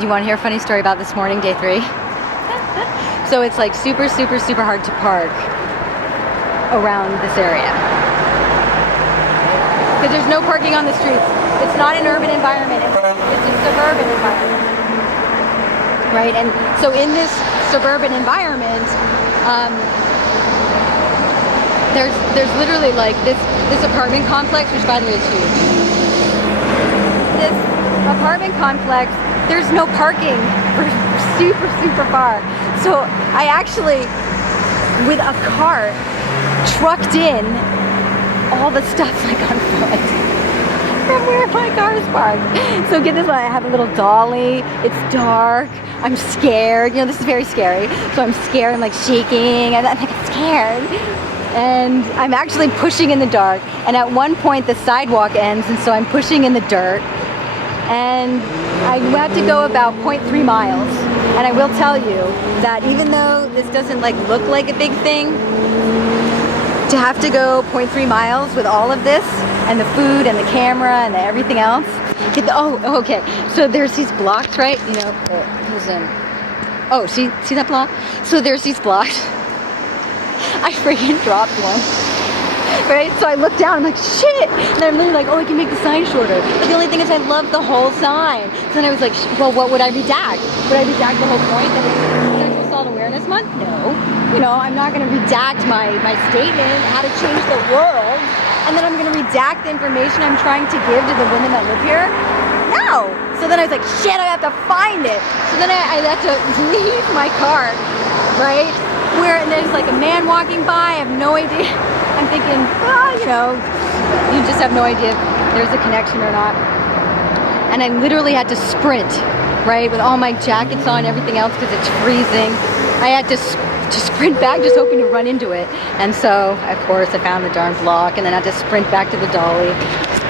you want to hear a funny story about this morning, day 3? So it's like super hard to park around this area. Because there's no parking on the streets. It's not an urban environment, it's a suburban environment. Right? And so in this suburban environment, there's literally like this apartment complex, which by the way is huge. This apartment complex, there's no parking for super far. So I actually, with a cart, trucked in all the stuff like on foot from where my car is parked. So get this one, I have a little dolly, it's dark, I'm scared, you know, this is very scary. So I'm scared, I'm like shaking, I'm like scared. And I'm actually pushing in the dark. And at one point the sidewalk ends, and so I'm pushing in the dirt. And I had to go about 0.3 miles. And I will tell you that even though this doesn't like look like a big thing, to have to go 0.3 miles with all of this, and the food and the camera and everything else. Oh, okay. So there's these blocks, right? You know, who's in? Oh, see that block? So there's these blocks. I freaking dropped one, right? So I looked down, I'm like, shit! And I'm literally like, oh, I can make the sign shorter. But the only thing is I love the whole sign. So then I was like, well, what would I redact? Would I redact the whole point that it's Sexual Assault Awareness Month? No. You know, I'm not gonna redact my statement, how to change the world, and then I'm gonna redact the information I'm trying to give to the women that live here? No! So then I was like, shit, I have to find it. So then I had to leave my car, right? And there's like a man walking by, I have no idea. I'm thinking, you know, you just have no idea if there's a connection or not. And I literally had to sprint, right, with all my jackets on, everything else, because it's freezing. I had to sprint back, just hoping to run into it. And so, of course, I found the darn block, and then I had to sprint back to the dolly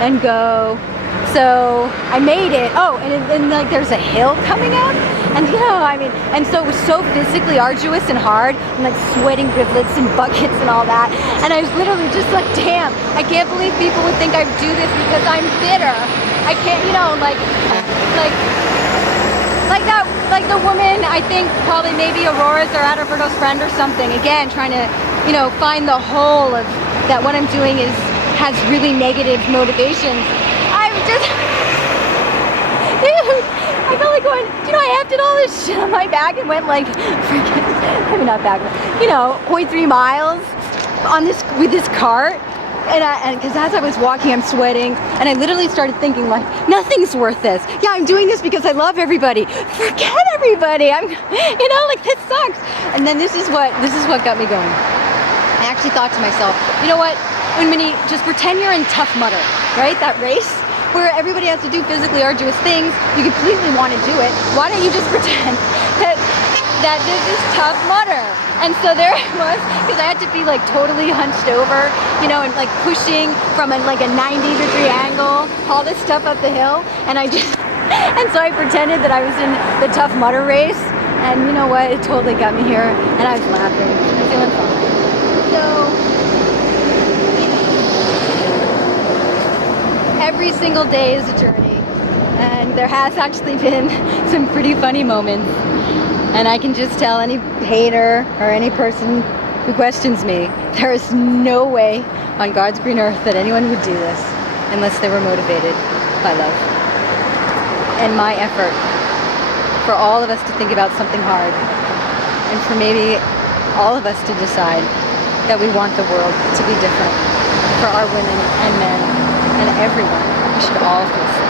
and go. So I made it. Oh, and like there's a hill coming up, and you know, I mean, and so it was so physically arduous and hard, and like sweating rivulets and buckets and all that. And I was literally just like, damn, I can't believe people would think I do this because I'm bitter. I can't, you know, like that, like the woman, I think probably maybe Aurora's or Adalberto's friend or something. Again, trying to, you know, find the whole of that what I'm doing has really negative motivations. Just, dude, I felt like going, you know, I hefted all this shit on my back and went like, freaking, maybe not back, you know, 0.3 miles on this, with this cart. And because as I was walking, I'm sweating, and I literally started thinking like, nothing's worth this. Yeah, I'm doing this because I love everybody. Forget everybody. I'm, you know, like this sucks. And then this is what got me going. I actually thought to myself, you know what, Unmini, just pretend you're in Tough Mudder, right? That race where everybody has to do physically arduous things. You completely want to do it. Why don't you just pretend that this is Tough Mudder? And so there I was, because I had to be like totally hunched over, you know, and like pushing from like a 90-degree angle, all this stuff up the hill. And and so I pretended that I was in the Tough Mudder race. And you know what? It totally got me here. And I was laughing. I'm feeling fine. So every single day is a journey, and there has actually been some pretty funny moments, and I can just tell any hater or any person who questions me, there is no way on God's green earth that anyone would do this unless they were motivated by love and my effort for all of us to think about something hard, and for maybe all of us to decide that we want the world to be different for our women and men and everyone. We should all feel safe.